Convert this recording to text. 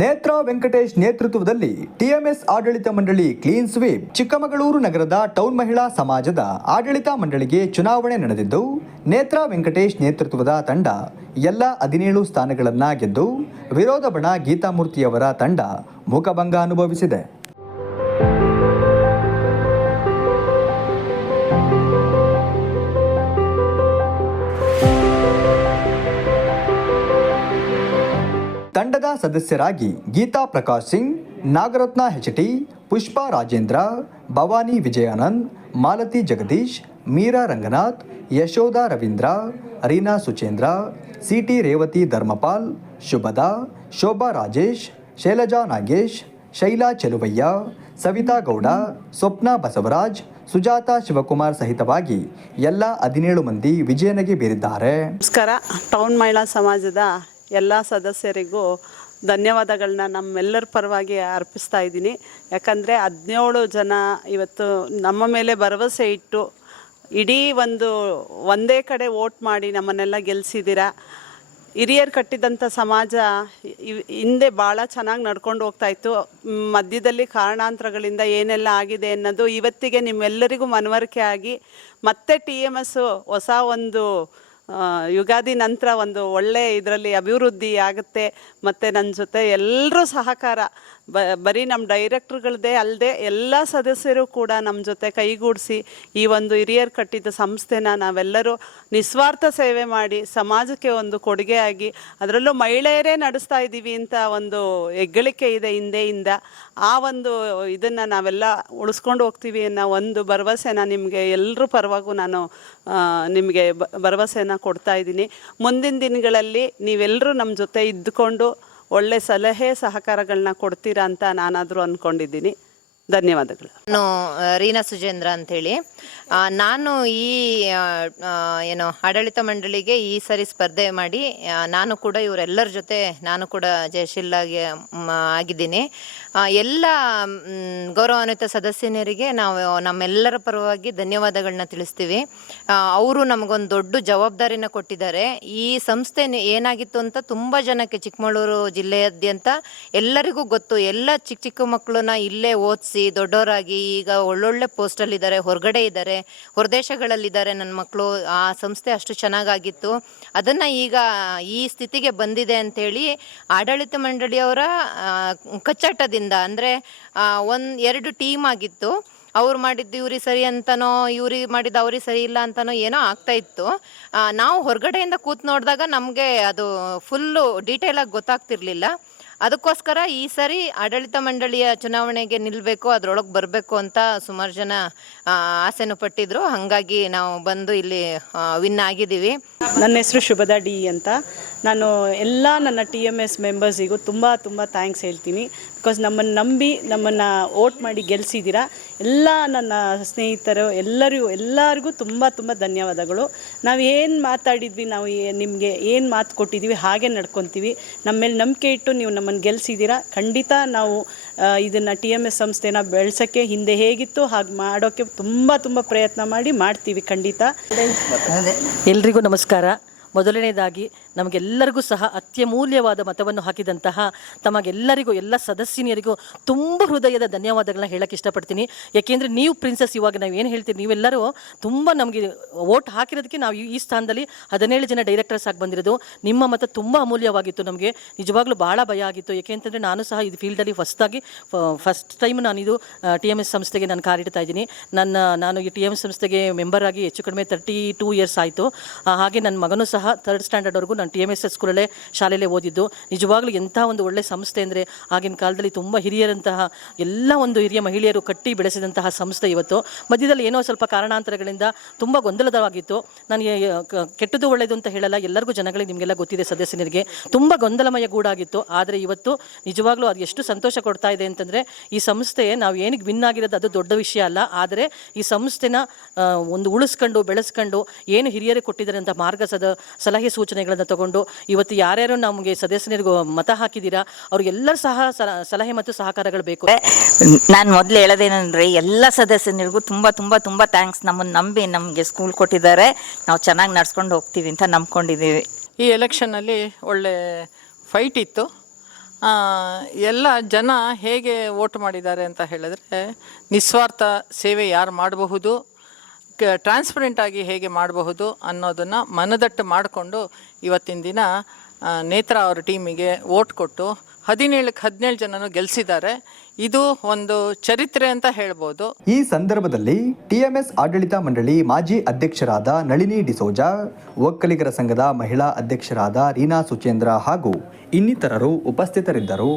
ನೇತ್ರ ವೆಂಕಟೇಶ್ ನೇತೃತ್ವದಲ್ಲಿ ಟಿಎಂಎಸ್ ಆಡಳಿತ ಮಂಡಳಿ ಕ್ಲೀನ್ ಸ್ವೀಪ್ ಚಿಕ್ಕಮಗಳೂರು ನಗರದ ಟೌನ್ ಮಹಿಳಾ ಸಮಾಜದ ಆಡಳಿತ ಮಂಡಳಿಗೆ ಚುನಾವಣೆ ನಡೆದಿದ್ದು, ನೇತ್ರ ವೆಂಕಟೇಶ್ ನೇತೃತ್ವದ ತಂಡ ಎಲ್ಲ ಹದಿನೇಳು ಸ್ಥಾನಗಳನ್ನ ಗೆದ್ದು, ವಿರೋಧ ಬಣ ಗೀತಾಮೂರ್ತಿಯವರ ತಂಡ ಮುಖಭಂಗ ಅನುಭವಿಸಿದೆ. ತಂಡದ ಸದಸ್ಯರಾಗಿ Geeta Prakash Singh, Nagaratna H T Pushpa Rajendra, Bhavani Vijayanand, Malathi Jagadish, Meera Ranganath, Yashoda Ravindra, Reena Suchendra, C T Revathi Dharmapal, Shubhada, Shobha Rajesh, Shailaja Nagesh, Shaila Chaluvaiah, Savitha Gowda, Swapna Basavaraj, Sujatha Shivakumar ಸಹಿತವಾಗಿ ಎಲ್ಲ ಹದಿನೇಳು ಮಂದಿ ವಿಜಯನಗೆ ಬೀರಿದ್ದಾರೆ. ನಮಸ್ಕಾರ. Town ಮಹಿಳಾ ಸಮಾಜದ ಎಲ್ಲ ಸದಸ್ಯರಿಗೂ ಧನ್ಯವಾದಗಳನ್ನ ನಮ್ಮೆಲ್ಲರ ಪರವಾಗಿ ಅರ್ಪಿಸ್ತಾ ಇದ್ದೀನಿ. ಯಾಕಂದರೆ ಹದಿನೇಳು ಜನ ಇವತ್ತು ನಮ್ಮ ಮೇಲೆ ಭರವಸೆ ಇಟ್ಟು ಇಡೀ ಒಂದು ಒಂದೇ ಕಡೆ ವೋಟ್ ಮಾಡಿ ನಮ್ಮನ್ನೆಲ್ಲ ಗೆಲ್ಲಿಸಿದ್ದೀರಾ ಹಿರಿಯರು ಕಟ್ಟಿದಂಥ ಸಮಾಜ ಹಿಂದೆ ಭಾಳ ಚೆನ್ನಾಗಿ ನಡ್ಕೊಂಡು ಹೋಗ್ತಾ ಇತ್ತು. ಮಧ್ಯದಲ್ಲಿ ಕಾರಣಾಂತರಗಳಿಂದ ಏನೆಲ್ಲ ಆಗಿದೆ ಅನ್ನೋದು ಇವತ್ತಿಗೆ ನಿಮ್ಮೆಲ್ಲರಿಗೂ ಮನವರಿಕೆ ಆಗಿ ಮತ್ತೆ ಟಿ ಎಂ ಎಸ್ಸು ಹೊಸ ಒಂದು ಯುಗಾದಿ ನಂತರ ಒಂದು ಒಳ್ಳೆ ಇದರಲ್ಲಿ ಅಭಿವೃದ್ಧಿ ಆಗುತ್ತೆ. ಮತ್ತು ನನ್ನ ಜೊತೆ ಎಲ್ಲರೂ ಸಹಕಾರ. ಬ, ಬರೀ ನಮ್ಮ ಡೈರೆಕ್ಟ್ರುಗಳದ್ದೇ ಅಲ್ಲದೆ ಎಲ್ಲ ಸದಸ್ಯರು ಕೂಡ ನಮ್ಮ ಜೊತೆ ಕೈಗೂಡಿಸಿ ಈ ಒಂದು ಹಿರಿಯರು ಕಟ್ಟಿದ ಸಂಸ್ಥೆನ ನಾವೆಲ್ಲರೂ ನಿಸ್ವಾರ್ಥ ಸೇವೆ ಮಾಡಿ ಸಮಾಜಕ್ಕೆ ಒಂದು ಕೊಡುಗೆಯಾಗಿ ಅದರಲ್ಲೂ ಮಹಿಳೆಯರೇ ನಡೆಸ್ತಾ ಇದ್ದೀವಿ ಅಂತ ಒಂದು ಹೆಗ್ಗಳಿಕೆ ಇದೆ ಹಿಂದೆಯಿಂದ. ಆ ಒಂದು ಇದನ್ನು ನಾವೆಲ್ಲ ಉಳಿಸ್ಕೊಂಡು ಹೋಗ್ತೀವಿ ಅನ್ನೋ ಒಂದು ಭರವಸೆನ ನಿಮಗೆ ಎಲ್ಲರೂ ಪರವಾಗೂ ನಾನು ನಿಮಗೆ ಬ ಕೊಡ್ತಾ ಇದ್ದೀನಿ. ಮುಂದಿನ ದಿನಗಳಲ್ಲಿ ನೀವೆಲ್ಲರೂ ನಮ್ಮ ಜೊತೆ ಇದ್ದುಕೊಂಡು ಒಳ್ಳೆ ಸಲಹೆ ಸಹಕಾರಗಳನ್ನ ಕೊಡ್ತೀರಾ ಅಂತ ನಾನಾದರೂ ಅಂದ್ಕೊಂಡಿದ್ದೀನಿ ಧನ್ಯವಾದಗಳು. ನಾನು ರೀನಾ ಸುಜೇಂದ್ರ ಅಂತೇಳಿ ಆ, ನಾನು ಈ ಏನು ಆಡಳಿತ ಮಂಡಳಿಗೆ ಈ ಸರಿ ಸ್ಪರ್ಧೆ ಮಾಡಿ ನಾನು ಕೂಡ ಇವರೆಲ್ಲರ ಜೊತೆ ನಾನು ಕೂಡ ಜಯಶೀಲಾಗಿ ಮ್, ಆಗಿದ್ದೀನಿ. ಎಲ್ಲ ಗೌರವಾನ್ವಿತ ಸದಸ್ಯನಿಯರಿಗೆ ನಾವು ನಮ್ಮೆಲ್ಲರ ಪರವಾಗಿ ಧನ್ಯವಾದಗಳನ್ನ ತಿಳಿಸ್ತೀವಿ. ಅವರು ನಮಗೊಂದು ದೊಡ್ಡ ಜವಾಬ್ದಾರಿನ ಕೊಟ್ಟಿದ್ದಾರೆ. ಈ ಸಂಸ್ಥೆ ಏನಾಗಿತ್ತು ಅಂತ ತುಂಬ ಜನಕ್ಕೆ ಚಿಕ್ಕಮಗಳೂರು ಜಿಲ್ಲೆಯಾದ್ಯಂತ ಎಲ್ಲರಿಗೂ ಗೊತ್ತು. ಎಲ್ಲ ಚಿಕ್ಕ ಚಿಕ್ಕ ಮಕ್ಕಳನ್ನ ಇಲ್ಲೇ ಓದಿಸಿ ದೊಡ್ಡವರಾಗಿ ಈಗ ಒಳ್ಳೊಳ್ಳೆ ಪೋಸ್ಟಲ್ಲಿದ್ದಾರೆ ಹೊರಗಡೆ ಇದ್ದಾರೆ, ಹೊರದೇಶಗಳಲ್ಲಿದ್ದಾರೆ ನನ್ನ ಮಕ್ಕಳು ಆ ಸಂಸ್ಥೆ ಅಷ್ಟು ಚೆನ್ನಾಗಾಗಿತ್ತು. ಅದನ್ನು ಈಗ ಈ ಸ್ಥಿತಿಗೆ ಬಂದಿದೆ ಅಂಥೇಳಿ ಆಡಳಿತ ಮಂಡಳಿಯವರ ಕಚ್ಚಾಟದಿಂದ ಅಂದರೆ ಒಂದು ಎರಡು ಟೀಮ್ ಆಗಿತ್ತು. ಅವ್ರು ಮಾಡಿದ್ದು ಇವ್ರಿಗೆ ಸರಿ ಅಂತನೋ, ಇವ್ರಿಗೆ ಮಾಡಿದ್ದು ಅವ್ರಿಗೆ ಸರಿ ಇಲ್ಲ ಅಂತನೋ ಏನೋ ಆಗ್ತಾ ಇತ್ತು. ನಾವು ಹೊರಗಡೆಯಿಂದ ಕೂತ್ ನೋಡಿದಾಗ ನಮಗೆ ಅದು ಫುಲ್ಲು ಡೀಟೇಲಾಗಿ ಗೊತ್ತಾಗ್ತಿರ್ಲಿಲ್ಲ. ಅದಕ್ಕೋಸ್ಕರ ಈ ಸರಿ ಆಡಳಿತ ಮಂಡಳಿಯ ಚುನಾವಣೆಗೆ ನಿಲ್ಲಬೇಕು ಅದರೊಳಗೆ ಬರಬೇಕು ಅಂತ ಸುಮಾರು ಜನ ಆಸೆನೂ ಪಟ್ಟಿದ್ರು. ಹಾಗಾಗಿ ನಾವು ಬಂದು ಇಲ್ಲಿ ವಿನ್ ಆಗಿದ್ದೀವಿ. ನನ್ನ ಹೆಸರು ಶುಭದಾ ಡಿ ಅಂತ. ನಾನು ಎಲ್ಲ ನನ್ನ ಟಿ ಎಂ ಎಸ್ ಮೆಂಬರ್ಸಿಗೂ ತುಂಬ ತುಂಬ ಥ್ಯಾಂಕ್ಸ್ ಹೇಳ್ತೀನಿ. ಬಿಕಾಸ್ ನಮ್ಮನ್ನು ನಂಬಿ, ನಮ್ಮನ್ನು ಓಟ್ ಮಾಡಿ ಗೆಲ್ಲಿಸಿದ್ದೀರಾ ಎಲ್ಲ ನನ್ನ ಸ್ನೇಹಿತರು, ಎಲ್ಲರಿಗೂ ಎಲ್ಲರಿಗೂ ತುಂಬ ತುಂಬ ಧನ್ಯವಾದಗಳು. ನಾವು ಏನು ಮಾತಾಡಿದ್ವಿ, ನಾವು ನಿಮಗೆ ಏನು ಮಾತು ಕೊಟ್ಟಿದ್ದೀವಿ ಹಾಗೆ ನಡ್ಕೊತೀವಿ. ನಮ್ಮ ಮೇಲೆ ನಂಬಿಕೆ ಇಟ್ಟು ನೀವು ನಮ್ಮನ್ನು ಗೆಲ್ಲಿಸಿದ್ದೀರಾ ಖಂಡಿತ ನಾವು ಇದನ್ನು ಟಿ ಎಂ ಎಸ್ ಸಂಸ್ಥೆನ ಬೆಳೆಸೋಕ್ಕೆ ಹಿಂದೆ ಹೇಗಿತ್ತು ಹಾಗೆ ಮಾಡೋಕ್ಕೆ ತುಂಬ ತುಂಬ ಪ್ರಯತ್ನ ಮಾಡಿ ಮಾಡ್ತೀವಿ ಖಂಡಿತ. ಎಲ್ರಿಗೂ ನಮಸ್ಕಾರ. ಮೊದಲನೇದಾಗಿ ನಮಗೆಲ್ಲರಿಗೂ ಸಹ ಅತ್ಯಮೂಲ್ಯವಾದ ಮತವನ್ನು ಹಾಕಿದಂತಹ ತಮಗೆಲ್ಲರಿಗೂ, ಎಲ್ಲ ಸದಸ್ಯನಿಯರಿಗೂ ತುಂಬ ಹೃದಯದ ಧನ್ಯವಾದಗಳನ್ನ ಹೇಳಕ್ಕೆ ಇಷ್ಟಪಡ್ತೀನಿ. ಯಾಕೆಂದರೆ ನೀವು ಪ್ರಿನ್ಸಸ್ ಇವಾಗ ನಾವು ಏನು ಹೇಳ್ತೀವಿ, ನೀವೆಲ್ಲರೂ ತುಂಬ ನಮಗೆ ವೋಟ್ ಹಾಕಿರೋದಕ್ಕೆ ನಾವು ಈ- ಸ್ಥಾನದಲ್ಲಿ ಹದಿನೇಳು ಜನ ಡೈರೆಕ್ಟರ್ಸ್ ಆಗಿ ಬಂದಿರೋದು. ನಿಮ್ಮ ಮತ ತುಂಬ ಅಮೂಲ್ಯವಾಗಿತ್ತು ನಮಗೆ. ನಿಜವಾಗ್ಲೂ ಭಾಳ ಭಯ ಆಗಿತ್ತು. ಯಾಕೆಂತಂದರೆ ನಾನು ಸಹ ಇದು ಫೀಲ್ಡಲ್ಲಿ ಫಸ್ಟಾಗಿ ಫಸ್ಟ್ ಟೈಮ್ ನಾನು ಇದು ಟಿ ಎಂ ಎಸ್ ಸಂಸ್ಥೆಗೆ ನಾನು ಕಾರಿಡ್ತಾ ಇದ್ದೀನಿ. ನನ್ನ, ನಾನು ಈ ಟಿ ಎಂ ಸಂಸ್ಥೆಗೆ ಮೆಂಬರ್ ಆಗಿ ಹೆಚ್ಚು ಕಡಿಮೆ ತರ್ಟಿ ಟೂ ಇಯರ್ಸ್ ಆಯಿತು ಹಾಗೆ ನನ್ನ ಮಗನೂ ಸಹ ಥರ್ಡ್ ಸ್ಟ್ಯಾಂಡರ್ಡ್ವರೆಗೂ ನಾನು ಟಿ ಎಂ ಎಸ್ ಎಸ್ ಸ್ಕೂಲಲ್ಲೇ ಶಾಲೆಯಲ್ಲೇ ಓದಿದ್ದು. ನಿಜವಾಗ್ಲೂ ಎಂಥ ಒಂದು ಒಳ್ಳೆ ಸಂಸ್ಥೆ ಅಂದರೆ ಆಗಿನ ಕಾಲದಲ್ಲಿ ತುಂಬ ಹಿರಿಯರಂತಹ ಎಲ್ಲ ಒಂದು ಹಿರಿಯ ಮಹಿಳೆಯರು ಕಟ್ಟಿ ಬೆಳೆಸಿದಂತಹ ಸಂಸ್ಥೆ ಇವತ್ತು. ಮಧ್ಯದಲ್ಲಿ ಏನೋ ಸ್ವಲ್ಪ ಕಾರಣಾಂತರಗಳಿಂದ ತುಂಬ ಗೊಂದಲದವಾಗಿತ್ತು ನನಗೆ ಕೆಟ್ಟದ್ದು ಒಳ್ಳೆಯದು ಅಂತ ಹೇಳಲ್ಲ, ಎಲ್ಲರಿಗೂ ಜನಗಳಿಗೆ ನಿಮಗೆಲ್ಲ ಗೊತ್ತಿದೆ ಸದಸ್ಯನಿಗೆ ತುಂಬ ಗೊಂದಲಮಯ ಗೂಡಾಗಿತ್ತು. ಆದರೆ ಇವತ್ತು ನಿಜವಾಗ್ಲೂ ಅದು ಎಷ್ಟು ಸಂತೋಷ ಕೊಡ್ತಾ ಇದೆ ಅಂತಂದರೆ ಈ ಸಂಸ್ಥೆ ನಾವು ಏನಕ್ಕೆ ವಿನ್ ಆಗಿರೋದು ಅದು ದೊಡ್ಡ ವಿಷಯ ಅಲ್ಲ. ಆದರೆ ಈ ಸಂಸ್ಥೆನ ಒಂದು ಉಳಿಸ್ಕೊಂಡು, ಬೆಳೆಸ್ಕೊಂಡು ಏನು ಹಿರಿಯರು ಕೊಟ್ಟಿದ್ದಾರೆ ಅಂತ ಮಾರ್ಗಸದ ಸಲಹೆ ಸೂಚನೆಗಳನ್ನು ತಗೊಂಡು ಇವತ್ತು ಯಾರ್ಯಾರು ನಮಗೆ ಸದಸ್ಯರಿಗೂ ಮತ ಹಾಕಿದ್ದೀರಾ ಅವ್ರಿಗೆಲ್ಲರೂ ಸಹ ಸಲ- ಸಲಹೆ ಮತ್ತು ಸಹಕಾರಗಳು ಬೇಕು. ನಾನು ಮೊದಲು ಹೇಳೋದೇನಂದ್ರೆ ಎಲ್ಲ ಸದಸ್ಯನಿಗೂ ತುಂಬ ತುಂಬ ತುಂಬ ಥ್ಯಾಂಕ್ಸ್ ನಮ್ಮನ್ನು ನಂಬಿ ನಮಗೆ ಸ್ಕೂಲ್ ಕೊಟ್ಟಿದ್ದಾರೆ. ನಾವು ಚೆನ್ನಾಗಿ ನಡ್ಸ್ಕೊಂಡು ಹೋಗ್ತೀವಿ ಅಂತ ನಂಬ್ಕೊಂಡಿದ್ದೀವಿ. ಈ ಎಲೆಕ್ಷನ್ನಲ್ಲಿ ಒಳ್ಳೆ ಫೈಟ್ ಇತ್ತು. ಎಲ್ಲ ಜನ ಹೇಗೆ ವೋಟ್ ಮಾಡಿದ್ದಾರೆ ಅಂತ ಹೇಳಿದ್ರೆ ನಿಸ್ವಾರ್ಥ ಸೇವೆ ಯಾರು ಮಾಡಬಹುದು ಟ್ರಾನ್ಸ್ಪರೆಂಟ್ ಆಗಿ ಹೇಗೆ ಮಾಡಬಹುದು ಅನ್ನೋದನ್ನು ಮನದಟ್ಟು ಮಾಡಿಕೊಂಡು ಇವತ್ತಿನ ದಿನ ನೇತ್ರ ಅವರ ಟೀಮಿಗೆ ವೋಟ್ ಕೊಟ್ಟು ಹದಿನೇಳಕ್ಕೆ ಹದಿನೇಳು ಜನನು ಗೆಲ್ಲಿಸಿದ್ದಾರೆ ಇದು ಒಂದು ಚರಿತ್ರೆ ಅಂತ ಹೇಳ್ಬೋದು. ಈ ಸಂದರ್ಭದಲ್ಲಿ ಟಿಎಂಎಸ್ ಆಡಳಿತ ಮಂಡಳಿ ಮಾಜಿ ಅಧ್ಯಕ್ಷರಾದ ನಳಿನಿ ಡಿಸೋಜಾ, ಒಕ್ಕಲಿಗರ ಸಂಘದ ಮಹಿಳಾ ಅಧ್ಯಕ್ಷರಾದ ರೀನಾ ಸುಚೇಂದ್ರ ಹಾಗೂ ಇನ್ನಿತರರು ಉಪಸ್ಥಿತರಿದ್ದರು.